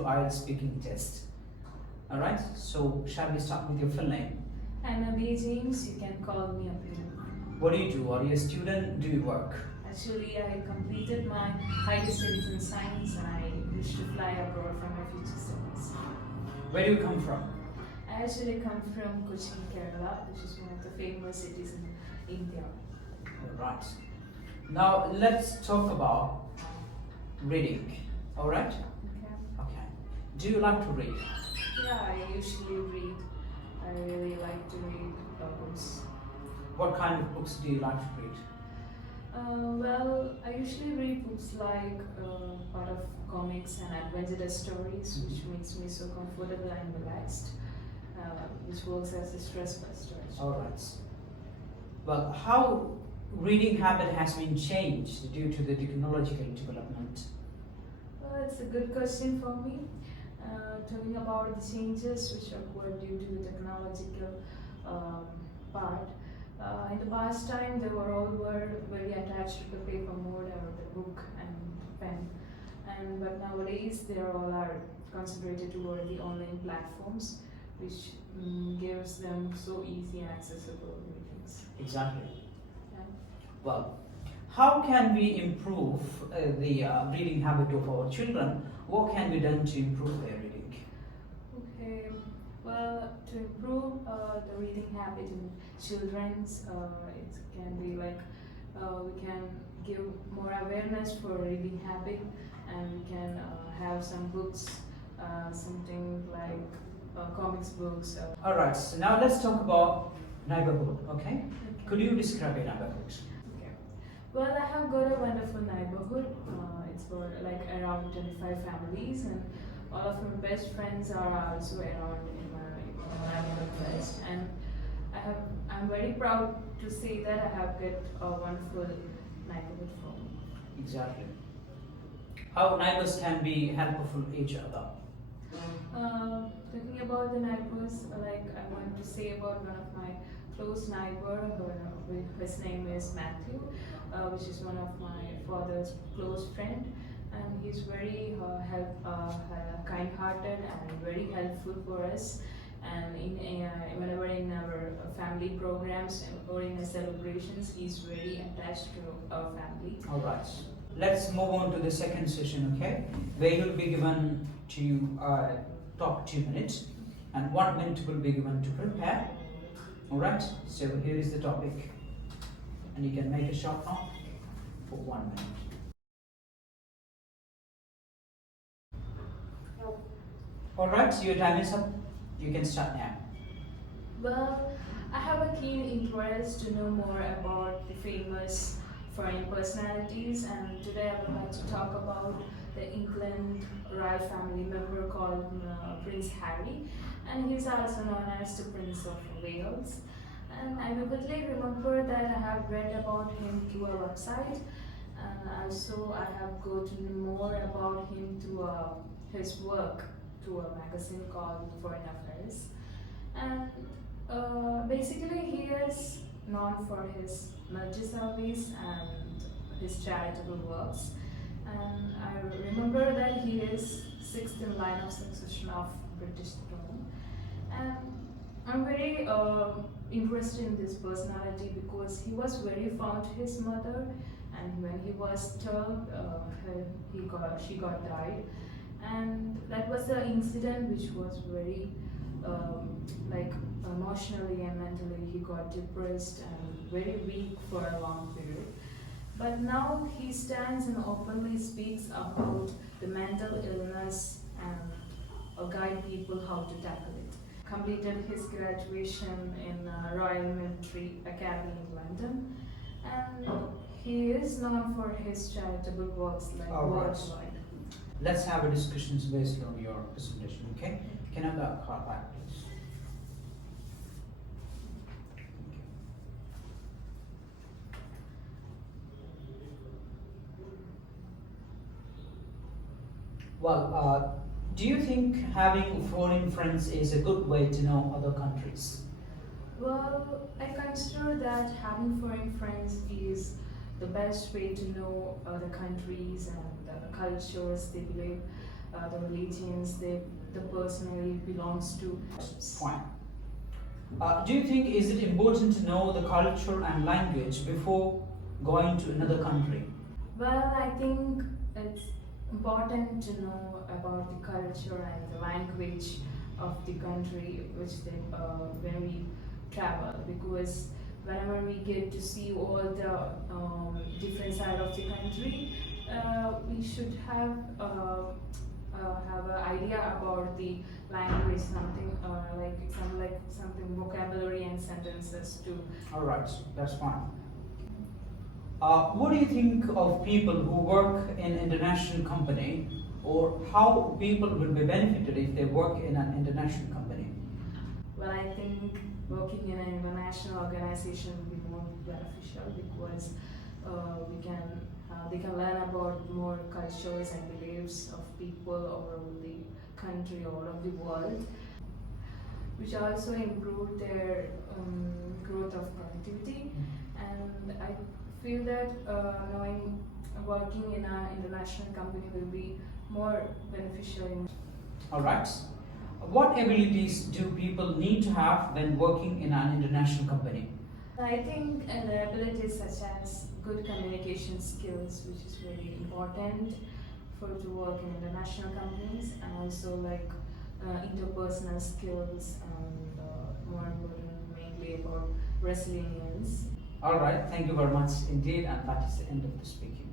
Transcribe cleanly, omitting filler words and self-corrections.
to IELTS speaking test. Alright, so shall we start with your full name? I'm Abhi James, you can call me Abhi. What do you do? Are you a student? Do you work? Actually, I completed my higher studies in science and I wish to fly abroad for my future studies. Where do you come from? I actually come from Cochin, Kerala, which is one of the famous cities in India. Alright. Now let's talk about reading. Alright? Okay. Okay. Do you like to read? Yeah, I usually read. I really like to read books. What kind of books do you like to read? Well, I usually read books like part of comics and adventurous stories, which makes me so comfortable and relaxed, which works as a stress buster. Alright. Well, how reading habit has been changed due to the technological development? Well, it's a good question for me. Talking about the changes which occurred due to the technological part. In the past time, they were all very attached to the paper mode or the book and pen, but nowadays they all are concentrated toward the online platforms, which gives them so easy and accessible readings. Exactly. Yeah. Well, how can we improve the reading habit of our children? What can be done to improve their reading? Okay. Well, to improve the reading habit in children's, it can be like we can give more awareness for reading habit, and we can have some books, something like comics books. Alright, so now let's talk about neighborhood, okay? Okay. Could you describe your neighborhood? Okay. Well, I have got a wonderful neighborhood. It's for like around 25 families, and all of my best friends are also around in my neighborhood place. And I'm very proud to say that I have got a wonderful neighborhood for me. Exactly. How neighbors can be helpful each other? Talking about the neighbors, like I want to say about one of my close neighbor. His name is Matthew, which is one of my father's close friend, and he's very kind-hearted and very helpful for us. And whenever in our family programs or in the celebrations, he's very attached to our family. Alright. Let's move on to the second session, okay? Where you'll be given to talk 2 minutes, and 1 minute will be given to prepare. Alright, so here is the topic, and you can make a short note for 1 minute. Alright, your time is up. You can start now. Well, I have a keen interest to know more about the famous foreign personalities, and today I would like to talk about the England royal family member called Prince Harry, and he's also known as the Prince of Wales. And I vividly remember that I have read about him through a website, and also I have gotten more about him through his work through a magazine called Foreign Affairs. And basically he is known for his military service and his charitable works. And I remember that he is sixth in line of succession of British throne. And I'm very interested in this personality because he was very fond to his mother, and when he was 12, she got died. And that was the incident which was very like emotionally and mentally he got depressed and very weak for a long period. But now he stands and openly speaks about the mental illness and guide people how to tackle it. Completed his graduation in Royal Military Academy in London, and he is known for his charitable works like worldwide. Let's have a discussion based on your presentation, okay? Can I have that card back, please? Well, do you think having foreign friends is a good way to know other countries? Well, I consider that having foreign friends is the best way to know other countries and the cultures they believe. the religions the personally belongs to. Fine. Do you think is it important to know the culture and language before going to another country? Well, I think it's important to know about the culture and the language of the country when we travel, because whenever we get to see all the different side of the country, we should have an idea about the language, something something vocabulary and sentences too. All right, that's fine. What do you think of people who work in international company, or how people will be benefited if they work in an international company? Well, I think working in an international organization will be more beneficial, because they can learn about more cultures and beliefs of people all over the country, all over the world, which also improve their growth of productivity. And I feel that working in an international company will be more beneficial. All right. What abilities do people need to have when working in an international company? I think the abilities such as good communication skills, which is very important to work in international companies, and also interpersonal skills, and more important mainly about resilience. All right. Thank you very much indeed, and that is the end of the speaking.